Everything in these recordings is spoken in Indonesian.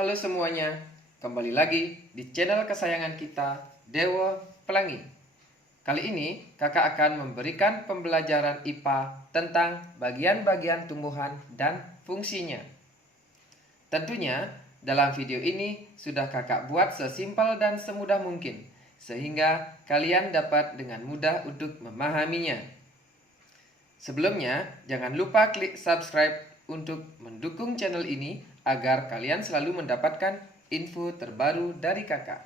Halo semuanya, kembali lagi di channel kesayangan kita, Dewa Pelangi. Kali ini kakak akan memberikan pembelajaran IPA tentang bagian-bagian tumbuhan dan fungsinya. Tentunya dalam video ini sudah kakak buat sesimpel dan semudah mungkin, sehingga kalian dapat dengan mudah untuk memahaminya. Sebelumnya, jangan lupa klik subscribe untuk mendukung channel ini agar kalian selalu mendapatkan info terbaru dari kakak.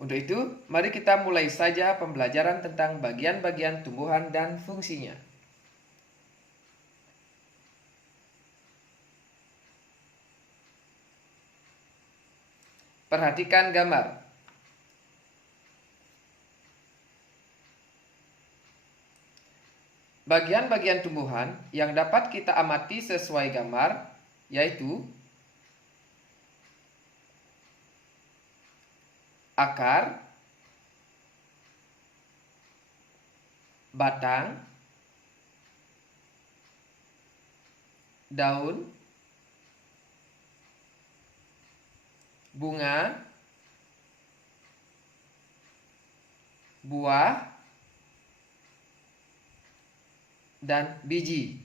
Untuk itu, mari kita mulai saja pembelajaran tentang bagian-bagian tumbuhan dan fungsinya. Perhatikan gambar. Bagian-bagian tumbuhan yang dapat kita amati sesuai gambar yaitu akar, batang, daun, bunga, buah, dan biji.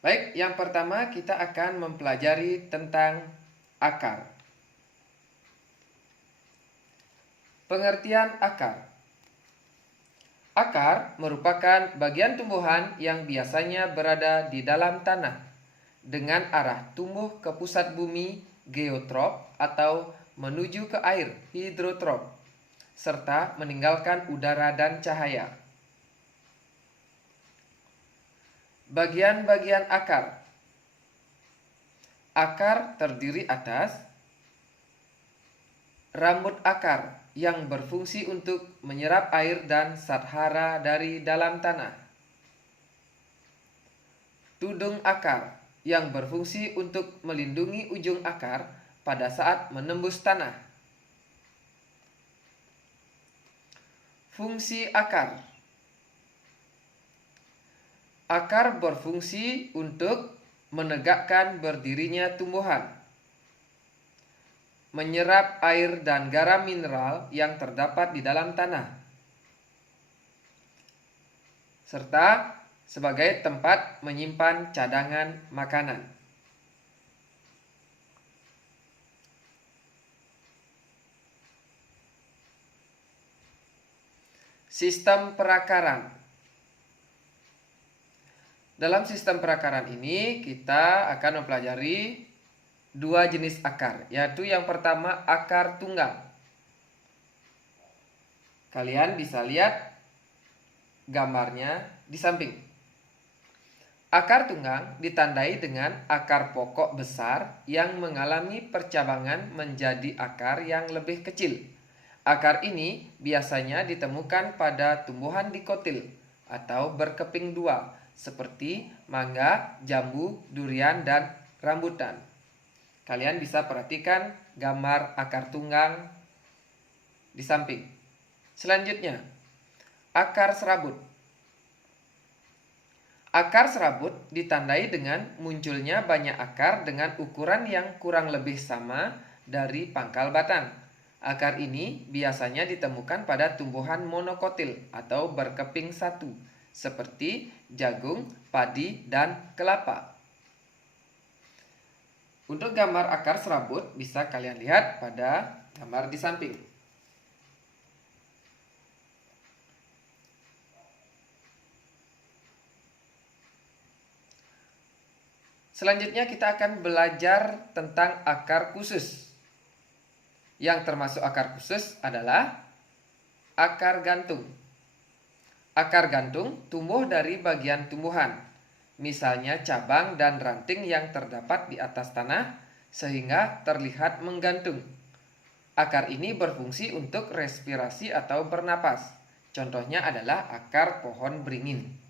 Baik, yang pertama kita akan mempelajari tentang akar. Pengertian akar. Akar merupakan bagian tumbuhan yang biasanya berada di dalam tanah dengan arah tumbuh ke pusat bumi geotrop atau menuju ke air hidrotrop, serta meninggalkan udara dan cahaya. Bagian-bagian akar. Akar terdiri atas rambut akar yang berfungsi untuk menyerap air dan zat hara dari dalam tanah. Tudung akar yang berfungsi untuk melindungi ujung akar pada saat menembus tanah. Fungsi akar. Akar berfungsi untuk menegakkan berdirinya tumbuhan, menyerap air dan garam mineral yang terdapat di dalam tanah, serta sebagai tempat menyimpan cadangan makanan. Sistem perakaran. Dalam sistem perakaran ini kita akan mempelajari dua jenis akar, yaitu yang pertama akar tunggang. Kalian bisa lihat gambarnya di samping. Akar tunggang ditandai dengan akar pokok besar yang mengalami percabangan menjadi akar yang lebih kecil. Akar ini biasanya ditemukan pada tumbuhan dikotil atau berkeping dua seperti mangga, jambu, durian, dan rambutan. Kalian bisa perhatikan gambar akar tunggang di samping. Selanjutnya, akar serabut. Akar serabut ditandai dengan munculnya banyak akar dengan ukuran yang kurang lebih sama dari pangkal batang. Akar ini biasanya ditemukan pada tumbuhan monokotil atau berkeping satu, seperti jagung, padi, dan kelapa. Untuk gambar akar serabut bisa kalian lihat pada gambar di samping. Selanjutnya kita akan belajar tentang akar khusus. Yang termasuk akar khusus adalah akar gantung. Akar gantung tumbuh dari bagian tumbuhan, misalnya cabang dan ranting yang terdapat di atas tanah sehingga terlihat menggantung. Akar ini berfungsi untuk respirasi atau bernapas. Contohnya adalah akar pohon beringin.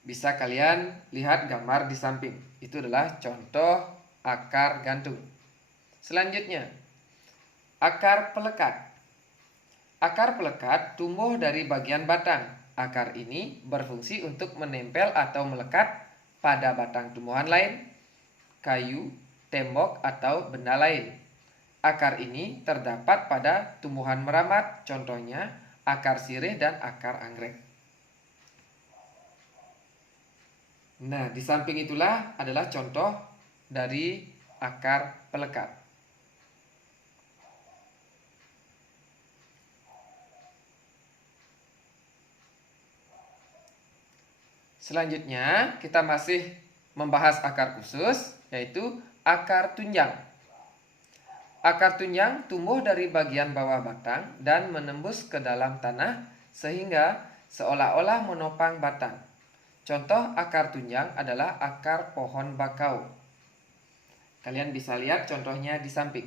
Bisa kalian lihat gambar di samping. Itu adalah contoh akar gantung. Selanjutnya, akar pelekat. Akar pelekat tumbuh dari bagian batang. Akar ini berfungsi untuk menempel atau melekat pada batang tumbuhan lain, kayu, tembok, atau benda lain. Akar ini terdapat pada tumbuhan merambat, contohnya akar sirih dan akar anggrek. Nah, di samping itulah adalah contoh dari akar pelekat. Selanjutnya, kita masih membahas akar khusus, yaitu akar tunjang. Akar tunjang tumbuh dari bagian bawah batang dan menembus ke dalam tanah sehingga seolah-olah menopang batang. Contoh akar tunjang adalah akar pohon bakau. Kalian bisa lihat contohnya di samping.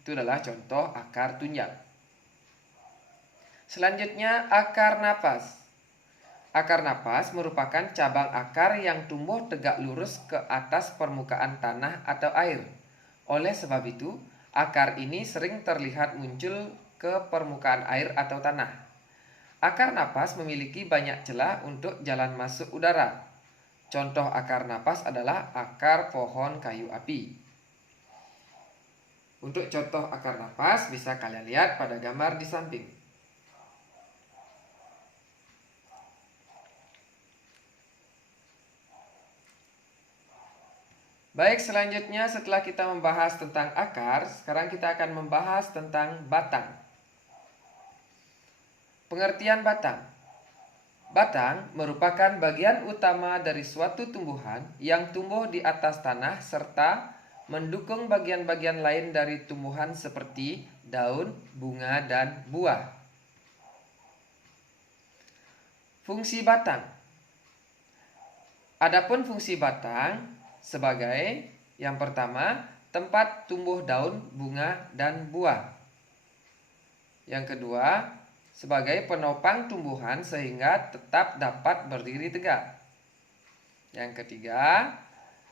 Itu adalah contoh akar tunjang. Selanjutnya, akar napas. Akar napas merupakan cabang akar yang tumbuh tegak lurus ke atas permukaan tanah atau air. Oleh sebab itu, akar ini sering terlihat muncul ke permukaan air atau tanah. Akar napas memiliki banyak celah untuk jalan masuk udara. Contoh akar napas adalah akar pohon kayu api. Untuk contoh akar napas bisa kalian lihat pada gambar di samping. Baik, selanjutnya setelah kita membahas tentang akar, sekarang kita akan membahas tentang batang. Pengertian batang. Batang merupakan bagian utama dari suatu tumbuhan yang tumbuh di atas tanah serta mendukung bagian-bagian lain dari tumbuhan seperti daun, bunga, dan buah. Fungsi batang. Adapun fungsi batang sebagai yang pertama, tempat tumbuh daun, bunga, dan buah. Yang kedua, sebagai penopang tumbuhan sehingga tetap dapat berdiri tegak. Yang ketiga,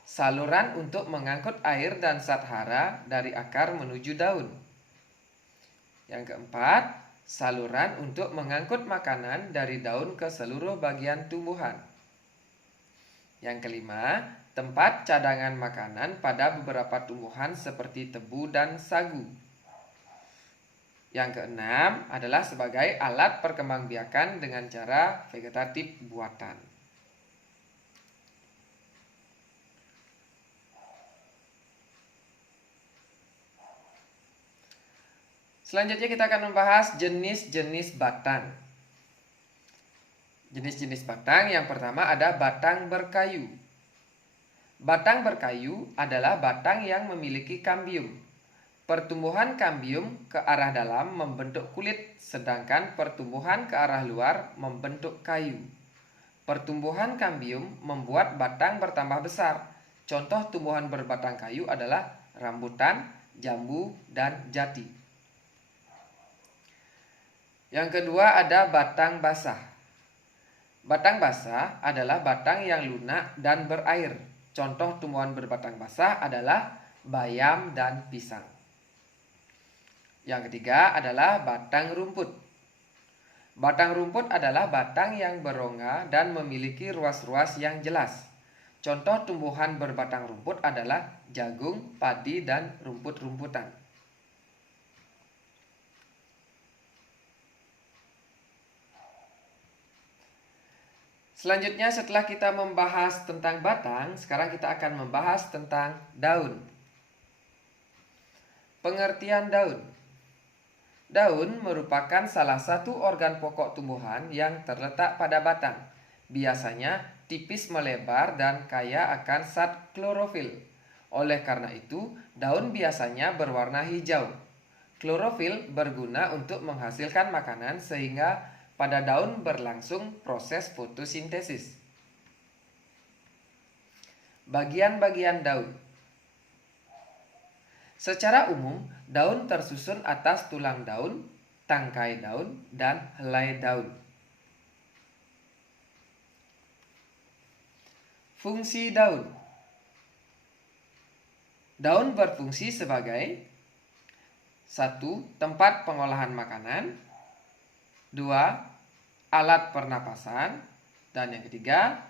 saluran untuk mengangkut air dan zat hara dari akar menuju daun. Yang keempat, saluran untuk mengangkut makanan dari daun ke seluruh bagian tumbuhan. Yang kelima, tempat cadangan makanan pada beberapa tumbuhan seperti tebu dan sagu. Yang keenam adalah sebagai alat perkembangbiakan dengan cara vegetatif buatan. Selanjutnya kita akan membahas jenis-jenis batang. Jenis-jenis batang yang pertama ada batang berkayu. Batang berkayu adalah batang yang memiliki kambium. Pertumbuhan kambium ke arah dalam membentuk kulit, sedangkan pertumbuhan ke arah luar membentuk kayu. Pertumbuhan kambium membuat batang bertambah besar. Contoh tumbuhan berbatang kayu adalah rambutan, jambu, dan jati. Yang kedua ada batang basah. Batang basah adalah batang yang lunak dan berair. Contoh tumbuhan berbatang basah adalah bayam dan pisang. Yang ketiga adalah batang rumput. Batang rumput adalah batang yang berongga dan memiliki ruas-ruas yang jelas. Contoh tumbuhan berbatang rumput adalah jagung, padi, dan rumput-rumputan. Selanjutnya setelah kita membahas tentang batang, sekarang kita akan membahas tentang daun. Pengertian daun. Daun merupakan salah satu organ pokok tumbuhan yang terletak pada batang. Biasanya tipis melebar dan kaya akan zat klorofil. Oleh karena itu, daun biasanya berwarna hijau. Klorofil berguna untuk menghasilkan makanan sehingga pada daun berlangsung proses fotosintesis. Bagian-bagian daun. Secara umum, daun tersusun atas tulang daun, tangkai daun, dan helai daun. Fungsi daun. Daun berfungsi sebagai 1. Tempat pengolahan makanan. 2. Alat pernapasan. Dan yang ketiga,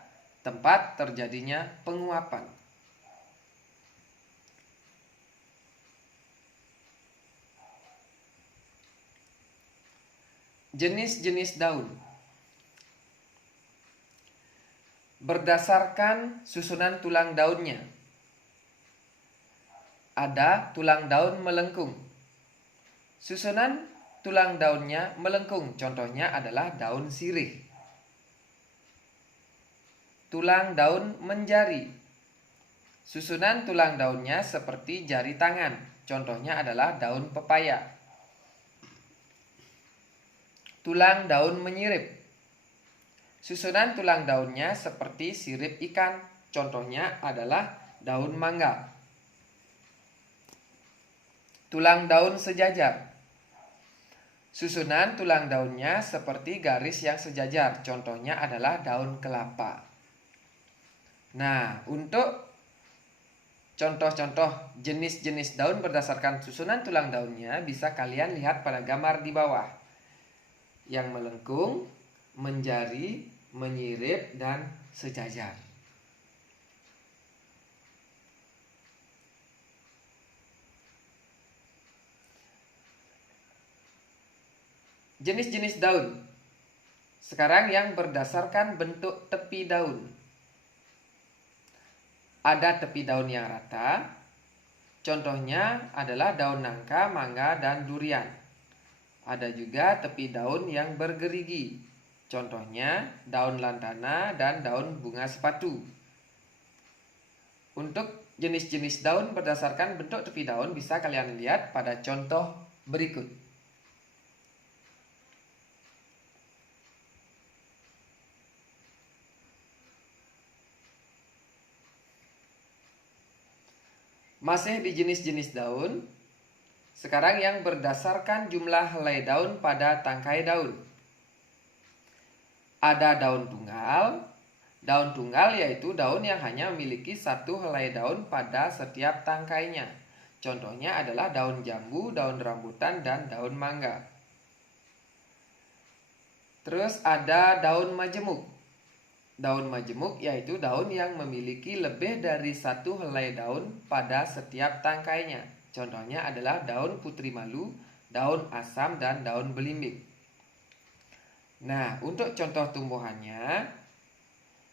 tempat terjadinya penguapan. Jenis-jenis daun. Berdasarkan susunan tulang daunnya. Ada tulang daun melengkung. Susunan tulang daunnya melengkung, contohnya adalah daun sirih. Tulang daun menjari. Susunan tulang daunnya seperti jari tangan, contohnya adalah daun pepaya. Tulang daun menyirip. Susunan tulang daunnya seperti sirip ikan, contohnya adalah daun mangga. Tulang daun sejajar. Susunan tulang daunnya seperti garis yang sejajar, contohnya adalah daun kelapa. Nah, untuk contoh-contoh jenis-jenis daun berdasarkan susunan tulang daunnya bisa kalian lihat pada gambar di bawah. Yang melengkung, menjari, menyirip, dan sejajar. Jenis-jenis daun. Sekarang yang berdasarkan bentuk tepi daun. Ada tepi daun yang rata. Contohnya adalah daun nangka, mangga, dan durian. Ada juga tepi daun yang bergerigi. Contohnya daun lantana dan daun bunga sepatu. Untuk jenis-jenis daun berdasarkan bentuk tepi daun bisa kalian lihat pada contoh berikut. Masih di jenis-jenis daun. Sekarang yang berdasarkan jumlah helai daun pada tangkai daun. Ada daun tunggal. Daun tunggal yaitu daun yang hanya memiliki satu helai daun pada setiap tangkainya. Contohnya adalah daun jambu, daun rambutan, dan daun mangga. Terus ada daun majemuk. Daun majemuk yaitu daun yang memiliki lebih dari satu helai daun pada setiap tangkainya. Contohnya adalah daun putri malu, daun asam, dan daun belimbing. Nah, untuk contoh tumbuhannya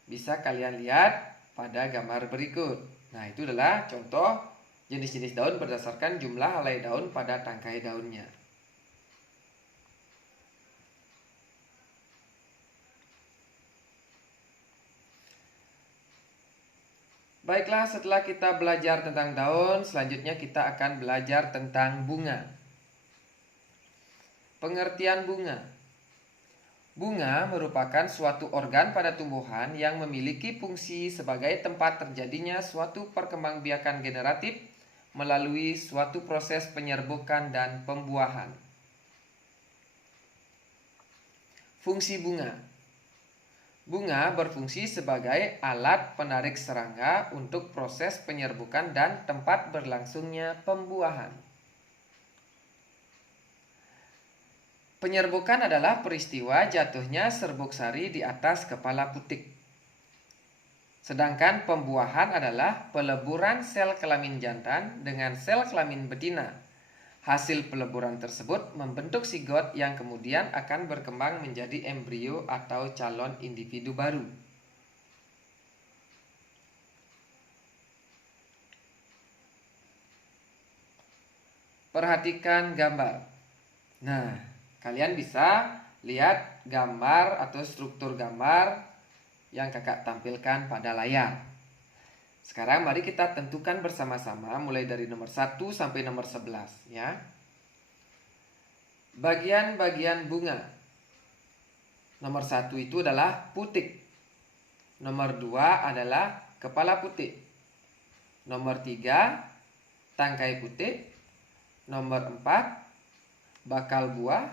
bisa kalian lihat pada gambar berikut. Nah, itu adalah contoh jenis-jenis daun berdasarkan jumlah helai daun pada tangkai daunnya. Baiklah, setelah kita belajar tentang daun, selanjutnya kita akan belajar tentang bunga. Pengertian bunga. Bunga merupakan suatu organ pada tumbuhan yang memiliki fungsi sebagai tempat terjadinya suatu perkembangbiakan generatif melalui suatu proses penyerbukan dan pembuahan. Fungsi bunga. Bunga berfungsi sebagai alat penarik serangga untuk proses penyerbukan dan tempat berlangsungnya pembuahan. Penyerbukan adalah peristiwa jatuhnya serbuk sari di atas kepala putik. Sedangkan pembuahan adalah peleburan sel kelamin jantan dengan sel kelamin betina. Hasil peleburan tersebut membentuk sigot yang kemudian akan berkembang menjadi embrio atau calon individu baru. Perhatikan gambar. Nah, kalian bisa lihat gambar atau struktur gambar yang kakak tampilkan pada layar. Sekarang mari kita tentukan bersama-sama mulai dari nomor 1 sampai nomor 11 ya. Bagian-bagian bunga. Nomor 1 itu adalah putik. Nomor 2 adalah kepala putik. Nomor 3 tangkai putik. Nomor 4 bakal buah.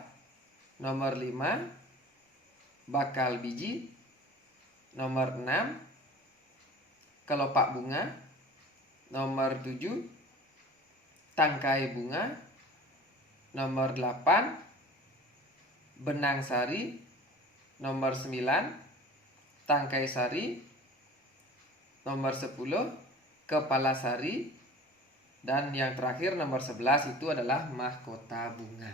Nomor 5 bakal biji. Nomor 6 kelopak bunga. Nomor 7 tangkai bunga. Nomor 8, benang sari. Nomor 9, tangkai sari. Nomor 10, kepala sari. Dan yang terakhir nomor 11 itu adalah mahkota bunga.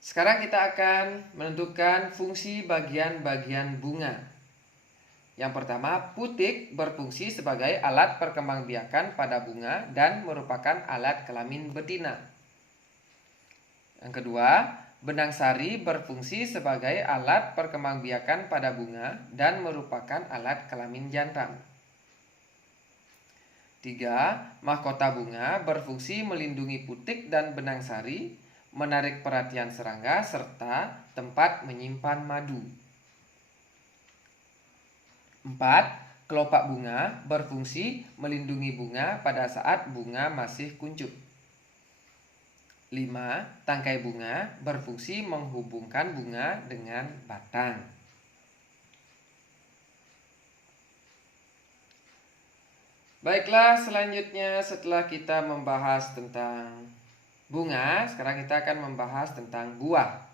Sekarang kita akan menentukan fungsi bagian-bagian bunga. Yang pertama, putik berfungsi sebagai alat perkembangbiakan pada bunga dan merupakan alat kelamin betina. Yang kedua, benang sari berfungsi sebagai alat perkembangbiakan pada bunga dan merupakan alat kelamin jantan. 3. Mahkota bunga berfungsi melindungi putik dan benang sari, menarik perhatian serangga, serta tempat menyimpan madu. 4. Kelopak bunga berfungsi melindungi bunga pada saat bunga masih kuncup. 5. Tangkai bunga berfungsi menghubungkan bunga dengan batang. Baiklah, selanjutnya setelah kita membahas tentang bunga, sekarang kita akan membahas tentang buah.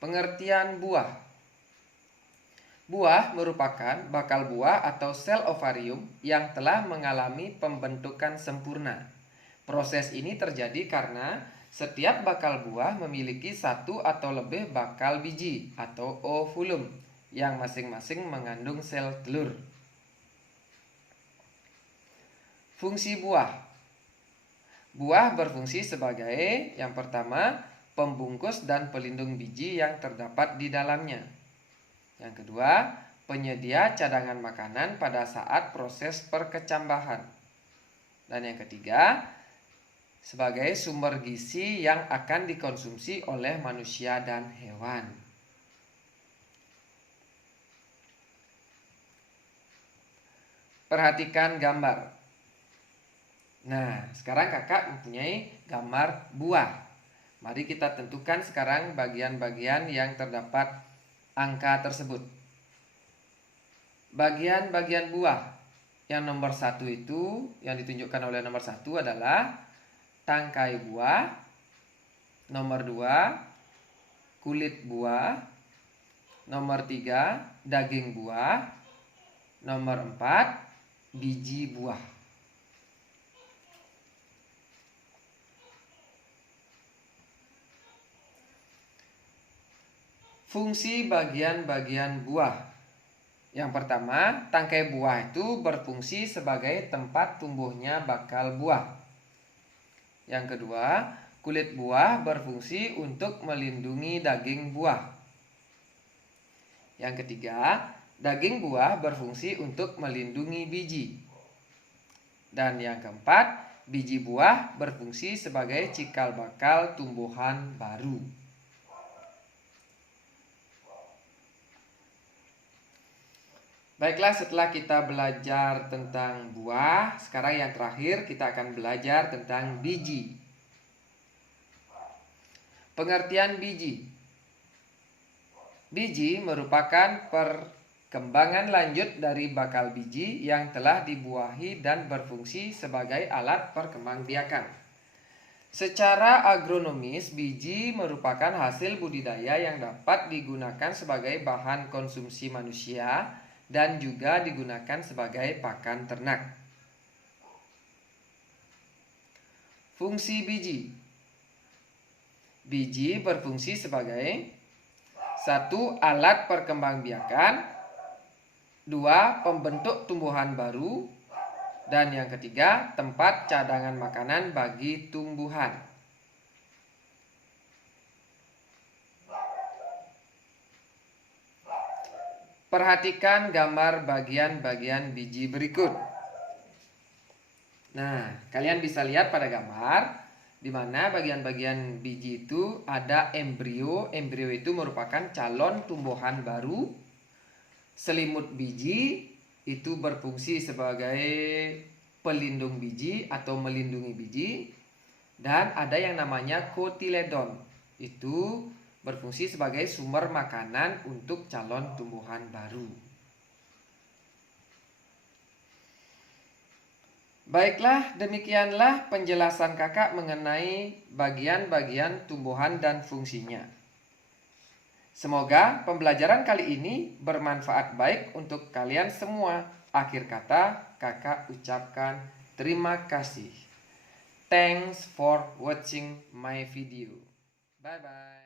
Pengertian buah. Buah merupakan bakal buah atau sel ovarium yang telah mengalami pembentukan sempurna. Proses ini terjadi karena setiap bakal buah memiliki satu atau lebih bakal biji atau ovulum yang masing-masing mengandung sel telur. Fungsi buah. Buah berfungsi sebagai yang pertama, pembungkus dan pelindung biji yang terdapat di dalamnya. Yang kedua, penyedia cadangan makanan pada saat proses perkecambahan. Dan yang ketiga, sebagai sumber gizi yang akan dikonsumsi oleh manusia dan hewan. Perhatikan gambar. Nah, sekarang kakak mempunyai gambar buah. Mari kita tentukan sekarang bagian-bagian yang terdapat angka tersebut. Bagian-bagian buah yang nomor 1 itu, yang ditunjukkan oleh nomor 1 adalah tangkai buah. Nomor 2, kulit buah. Nomor 3, daging buah. Nomor 4, biji buah. Fungsi bagian-bagian buah. Yang pertama, tangkai buah itu berfungsi sebagai tempat tumbuhnya bakal buah. Yang kedua, kulit buah berfungsi untuk melindungi daging buah. Yang ketiga, daging buah berfungsi untuk melindungi biji. Dan yang keempat, biji buah berfungsi sebagai cikal bakal tumbuhan baru. Baiklah, setelah kita belajar tentang buah, sekarang yang terakhir kita akan belajar tentang biji. Pengertian biji. Biji merupakan perkembangan lanjut dari bakal biji yang telah dibuahi dan berfungsi sebagai alat perkembangbiakan. Secara agronomis, biji merupakan hasil budidaya yang dapat digunakan sebagai bahan konsumsi manusia dan juga digunakan sebagai pakan ternak. Fungsi biji. Biji berfungsi sebagai 1. Alat perkembangbiakan. 2. Pembentuk tumbuhan baru. Dan yang ketiga, tempat cadangan makanan bagi tumbuhan. Perhatikan gambar bagian-bagian biji berikut. Nah, kalian bisa lihat pada gambar di mana bagian-bagian biji itu ada embrio. Embrio itu merupakan calon tumbuhan baru. Selimut biji itu berfungsi sebagai pelindung biji atau melindungi biji. Dan ada yang namanya kotiledon. Itu berfungsi sebagai sumber makanan untuk calon tumbuhan baru. Baiklah, demikianlah penjelasan kakak mengenai bagian-bagian tumbuhan dan fungsinya. Semoga pembelajaran kali ini bermanfaat baik untuk kalian semua. Akhir kata, kakak ucapkan terima kasih. Thanks for watching my video. Bye-bye.